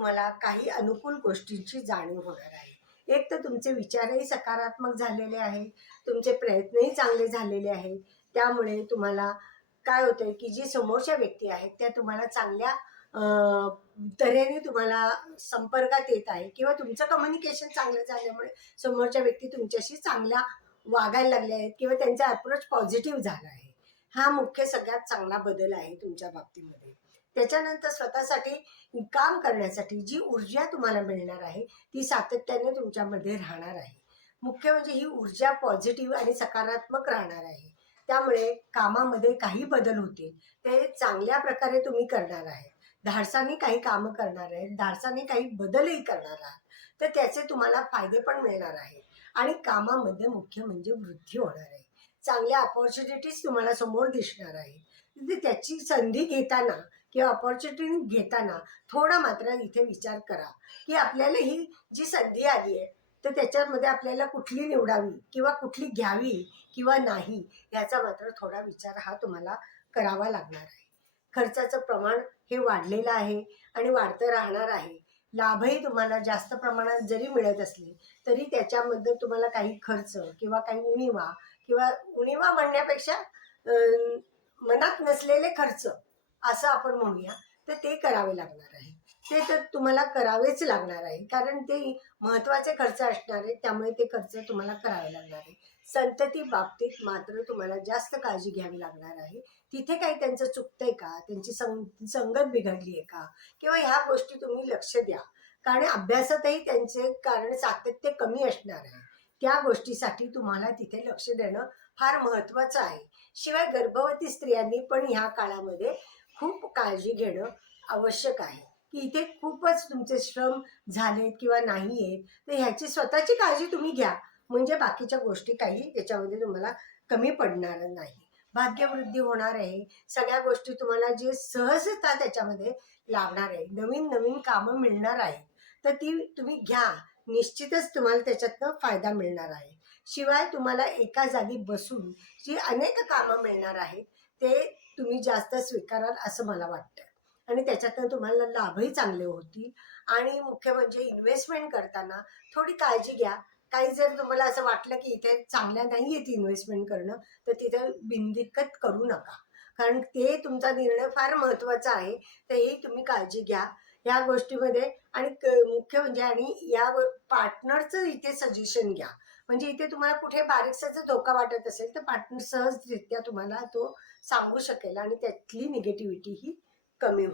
तुम्हाला काही अनुकूल गोष्टींची जाणीव होणार आहे. एक तर तुमचे विचारही सकारात्मक झालेले आहे, तुमचे प्रयत्नही चांगले झालेले आहेत. त्यामुळे तुम्हाला काय होतंय की जी समोरच्या व्यक्ती आहेत त्या तुम्हाला चांगल्या तऱ्हेने तुम्हाला संपर्कात येत आहे किंवा तुमचं कम्युनिकेशन चांगलं झाल्यामुळे समोरच्या व्यक्ती तुमच्याशी चांगल्या वागायला लागल्या आहेत किंवा त्यांचा अप्रोच पॉझिटिव्ह झाला आहे. हा मुख्य सगळ्यात चांगला बदल आहे तुमच्या बाबतीमध्ये. त्याच्यानंतर स्वतःसाठी काम करण्यासाठी जी ऊर्जा तुम्हाला मिळणार आहे ती सातत्याने तुमच्यामध्ये राहणार आहे. मुख्य म्हणजे ही ऊर्जा पॉझिटिव्ह आणि सकारात्मक राहणार आहे. त्यामुळे कामामध्ये काही बदल होतील ते चांगल्या प्रकारे तुम्ही करणार आहे. धाडसाने काही कामं करणार आहे, धाडसाने काही बदलही करणार आहात, तर त्याचे तुम्हाला फायदे पण मिळणार आहेत आणि कामामध्ये मुख्य म्हणजे वृद्धी होणार आहे. चांगल्या अपॉर्च्युनिटीज तुम्हाला समोर दिसणार आहे. त्याची संधी घेताना किंवा अपॉर्च्युनिटी घेताना थोडा मात्र इथे विचार करा की आपल्याला ही जी संधी आली आहे तर त्याच्यामध्ये आपल्याला कुठली निवडावी किंवा कुठली घ्यावी किंवा नाही याचा मात्र थोडा विचार हा तुम्हाला करावा लागणार आहे. खर्चाचं प्रमाण हे वाढलेलं आहे आणि वाढतं राहणार आहे. लाभही तुम्हाला जास्त प्रमाणात जरी मिळत असले तरी त्याच्यामध्ये तुम्हाला काही खर्च किंवा काही उणीवा म्हणण्यापेक्षा मनात नसलेले खर्च असं आपण म्हणूया, तर ते करावे लागणार आहे. ते तर तुम्हाला करावेच लागणार आहे कारण ते महत्त्वाचे खर्च असणार आहेत. त्यामुळे ते खर्च तुम्हाला करावे लागणार आहे. संतती बाबतीत मात्र तुम्हाला जास्त काळजी घ्यावी लागणार आहे. तिथे काही त्यांचं चुकतंय का, त्यांची संगत बिघडली आहे का किंवा ह्या गोष्टी तुम्ही लक्ष द्या. कारण अभ्यासातही त्यांचे कारण सातत्य कमी असणार आहे. त्या गोष्टीसाठी तुम्हाला तिथे लक्ष देणं फार महत्त्वाचं आहे. शिवाय गर्भवती स्त्रियांनी पण ह्या काळामध्ये खूप काळजी घेणं आवश्यक आहे की इथे खूपच तुमचे श्रम झालेत किंवा नाही आहेत तर ह्याची स्वतःची काळजी तुम्ही घ्या. म्हणजे बाकीच्या गोष्टी काही त्याच्यामध्ये तुम्हाला कमी पडणार नाही. भाग्यवृद्धी होणार आहे. सगळ्या गोष्टी तुम्हाला जे सहजता त्याच्यामध्ये लाभणार आहे. नवीन नवीन कामं मिळणार आहेत तर ती तुम्ही घ्या. निश्चितच तुम्हाला त्याच्यातनं फायदा मिळणार आहे. शिवाय तुम्हाला एका जागी बसून जी अनेक कामं मिळणार आहेत ते तुम्ही जास्त स्वीकाराल असं मला वाटतं आणि त्याच्यातनं तुम्हाला लाभही चांगले होतील. आणि मुख्य म्हणजे इन्व्हेस्टमेंट करताना थोडी काळजी घ्या. काही जर तुम्हाला असं वाटलं की इथे चांगल्या नाही आहेत इन्व्हेस्टमेंट करणं तर तिथे बिनदिक्कत करू नका. कारण ते तुमचा निर्णय फार महत्त्वाचा आहे. तर ही तुम्ही काळजी घ्या या गोष्टीमध्ये. आणि मुख्य म्हणजे आणि या पार्टनरचं इथे सजेशन घ्या. म्हणजे इथे तुम्हाला कुठे बारीकसाचा धोका वाटत असेल तर पार्टनर सहजरित्या तुम्हाला तो सांगू शकेल आणि त्यातली निगेटिव्हिटी ही कमी होईल.